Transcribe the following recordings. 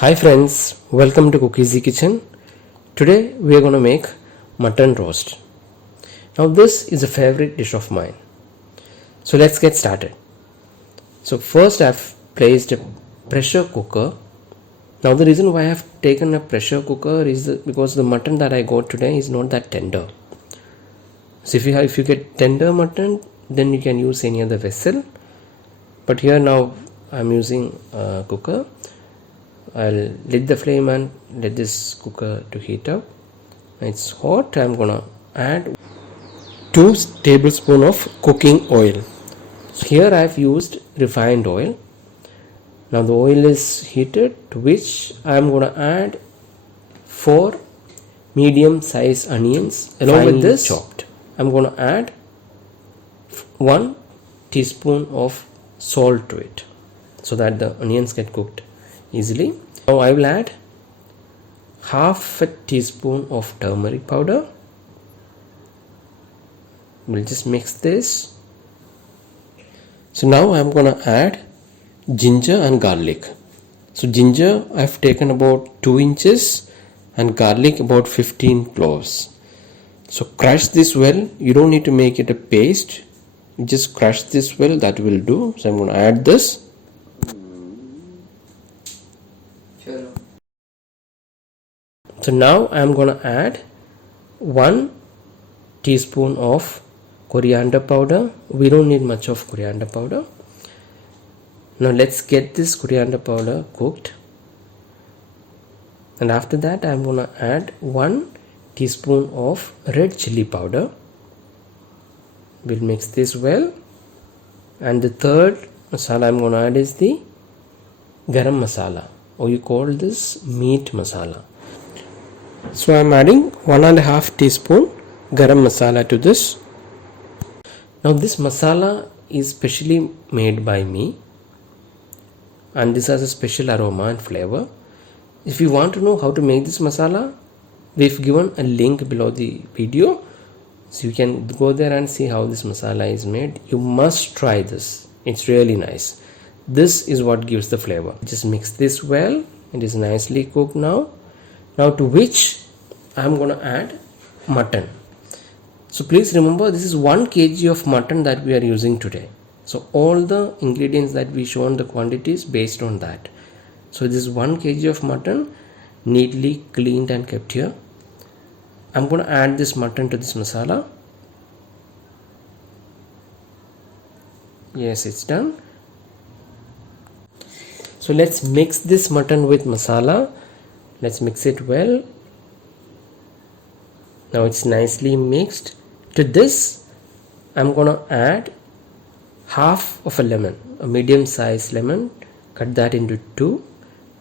Hi friends, welcome to Cookiesy Kitchen. Today we are going to make mutton roast. Now this is a favorite dish of mine. So let's get started. So first I've placed a pressure cooker. Now the reason why I've taken a pressure cooker is because the mutton that I got today is not that tender. So if you get tender mutton, then you can use any other vessel. But here now I'm using a cooker. I'll lit the flame and let this cooker to heat up. It's hot. I'm gonna add 2 tablespoons of cooking oil. So here I've used refined oil. Now the oil is heated, to which I'm gonna add 4 medium size onions along with this chopped. I'm gonna add 1 teaspoon of salt to it so that the onions get cooked easily. Now I will add half a teaspoon of turmeric powder. We'll just mix this. So now I'm gonna add ginger and garlic. So ginger I've taken about 2 inches and garlic about 15 cloves. So crush this well. You don't need to make it a paste. You just crush this well, that will do. So I'm gonna add this. So now I am going to add 1 teaspoon of coriander powder. We don't need much of coriander powder. Now let's get this coriander powder cooked. And after that I am going to add 1 teaspoon of red chili powder. We'll mix this well. And the third masala I am going to add is the garam masala, or you call this meat masala. So I am adding 1.5 teaspoon garam masala to this. Now this masala is specially made by me, and this has a special aroma and flavor. If you want to know how to make this masala, we've given a link below the video, so you can go there and see how this masala is made. You must try this. It's really nice. This is what gives the flavor. Just mix this well. It is nicely cooked now. Now to which I am going to add mutton. So please remember, this is 1 kg of mutton that we are using today. So all the ingredients that we shown the quantities based on that. So this is 1 kg of mutton, neatly cleaned and kept here. I'm going to add this mutton to this masala. Yes, it's done. So let's mix this mutton with masala. Let's mix it well. Now it's nicely mixed. To this I'm gonna add half of a lemon, a medium sized lemon. Cut that into 2.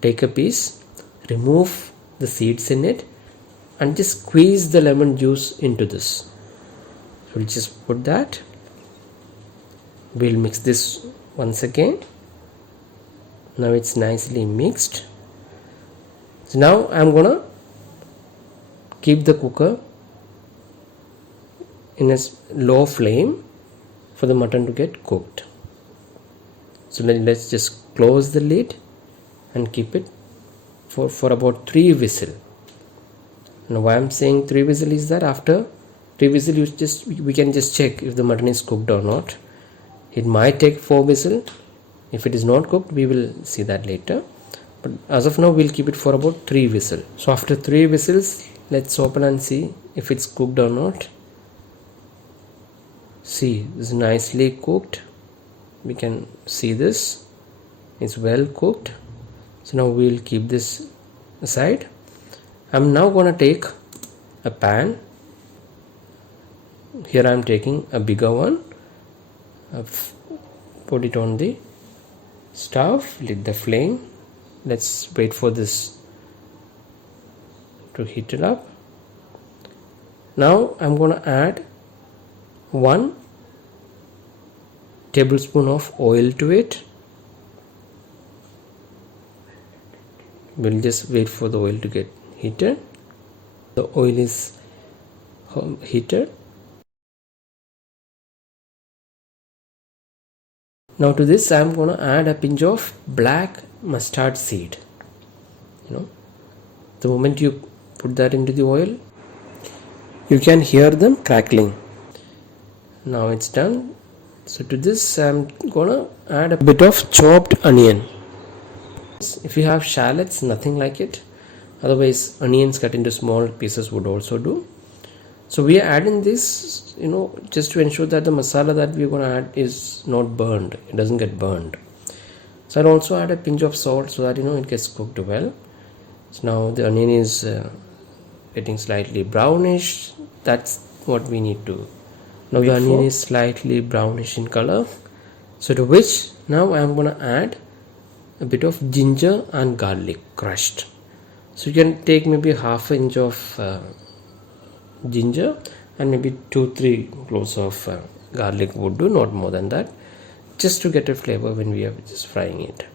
Take a piece, remove the seeds in it, and just squeeze the lemon juice into this. So we'll just put that. We'll mix this once again. Now it's nicely mixed. So now I'm gonna keep the cooker in a low flame for the mutton to get cooked. So let's just close the lid and keep it for about 3 whistles. Now why I'm saying 3 whistles is that after 3 whistles we can just check if the mutton is cooked or not. It might take 4 whistles. If it is not cooked, we will see that later. But as of now, we'll keep it for about 3 whistles. So after 3 whistles, let's open and see if it's cooked or not. See, this is nicely cooked. We can see this. It's well cooked. So now we'll keep this aside. I'm now going to take a pan. Here I'm taking a bigger one. I've put it on the stove, lit the flame. Let's wait for this to heat it up. Now I'm going to add 1 tablespoon of oil to it. We'll just wait for the oil to get heated. The oil is heated. Now to this I am going to add a pinch of black mustard seed. The moment you put that into the oil, you can hear them crackling. Now it's done. So to this I'm gonna add a bit of chopped onion. If you have shallots, nothing like it. Otherwise onions cut into small pieces would also do. So we are adding this, just to ensure that the masala that we're going to add is not burned. It doesn't get burned. So I'll also add a pinch of salt so that it gets cooked well. So now the onion is getting slightly brownish. That's what we need to. Now the onion is slightly brownish in color. So to which now I'm going to add a bit of ginger and garlic crushed. So you can take maybe half an inch of ginger and maybe 2-3 cloves of garlic would do, not more than that, just to get a flavor when we are just frying it.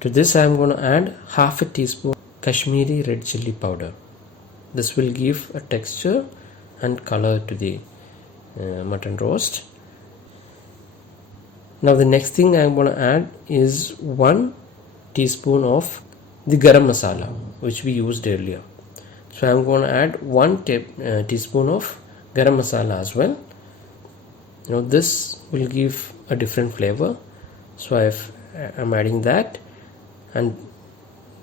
To this I am going to add half a teaspoon Kashmiri red chili powder. This will give a texture and color to the mutton roast. Now the next thing I am going to add is 1 teaspoon of the garam masala which we used earlier. So I am going to add 1 teaspoon of garam masala as well. This will give a different flavor. So I'm adding that. And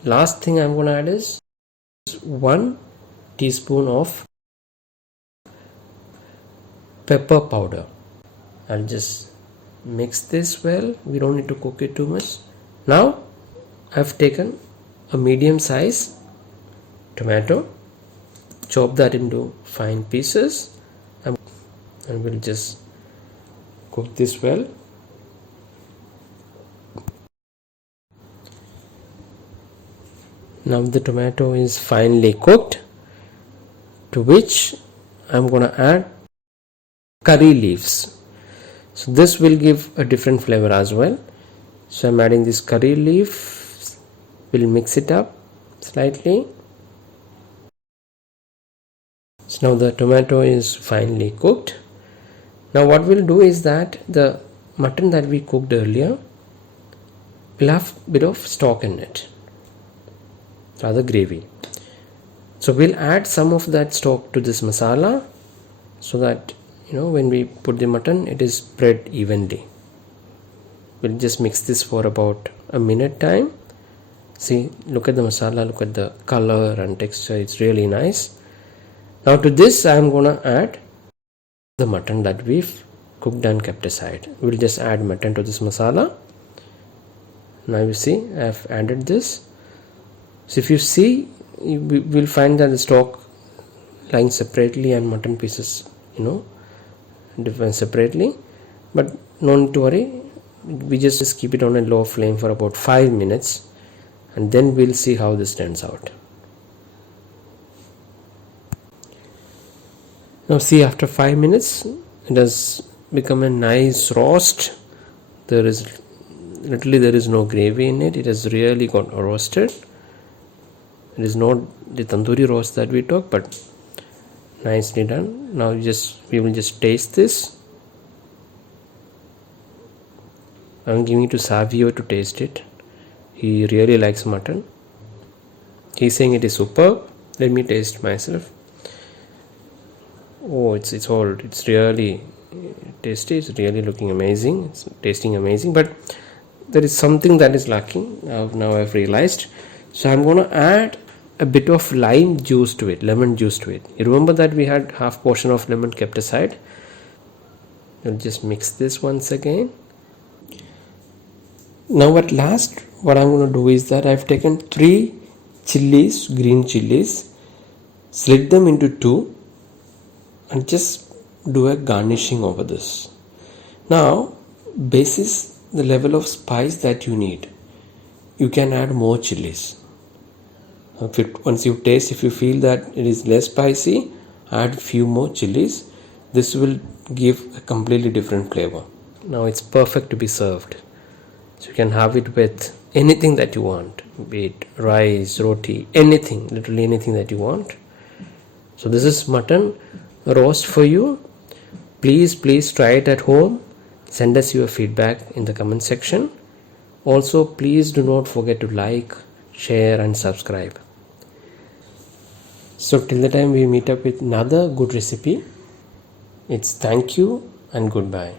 last thing I'm going to add is 1 teaspoon of pepper powder. I'll just mix this well. We don't need to cook it too much. Now I've taken a medium size tomato, chop that into fine pieces, and we'll just cook this well. Now the tomato is finely cooked, to which I'm going to add curry leaves. So this will give a different flavor as well. So I'm adding this curry leaves. We'll mix it up slightly. So now the tomato is finely cooked. Now what we'll do is that the mutton that we cooked earlier will have a bit of stock in it, rather gravy. So we'll add some of that stock to this masala so that when we put the mutton, it is spread evenly. We'll just mix this for about a minute time. See, look at the masala, look at the color and texture, it's really nice. Now to this I am going to add the mutton that we've cooked and kept aside. We'll just add mutton to this masala. Now you see I have added this. So if you see, you will find that the stock lying separately and mutton pieces different separately, but no need to worry. We just keep it on a low flame for about 5 minutes and then we'll see how this turns out. Now see, after 5 minutes it has become a nice roast. There is no gravy in it. It has really got roasted. It is not the tandoori roast that we talk, but nicely done. Now we will just taste this. I'm giving it to Savio to taste it. He really likes mutton. He's saying it is superb. Let me taste myself. Oh, it's really tasty. It's really looking amazing. It's tasting amazing, but there is something that is lacking. Now I've realized. So I'm going to add a bit of lemon juice to it. You remember that we had half portion of lemon kept aside. I'll just mix this once again. Now at last, what I'm going to do is that I've taken 3 chilies, green chilies, slit them into 2 and just do a garnishing over this. Now, basis the level of spice that you need, you can add more chilies. Once you taste, if you feel that it is less spicy, add few more chilies. This will give a completely different flavor. Now it's perfect to be served. So you can have it with anything that you want, be it rice, roti, anything, literally anything that you want. So this is mutton roast for you. Please try it at home. Send us your feedback in the comment section. Also, please do not forget to like, share and subscribe. So till the time we meet up with another good recipe, it's thank you and goodbye.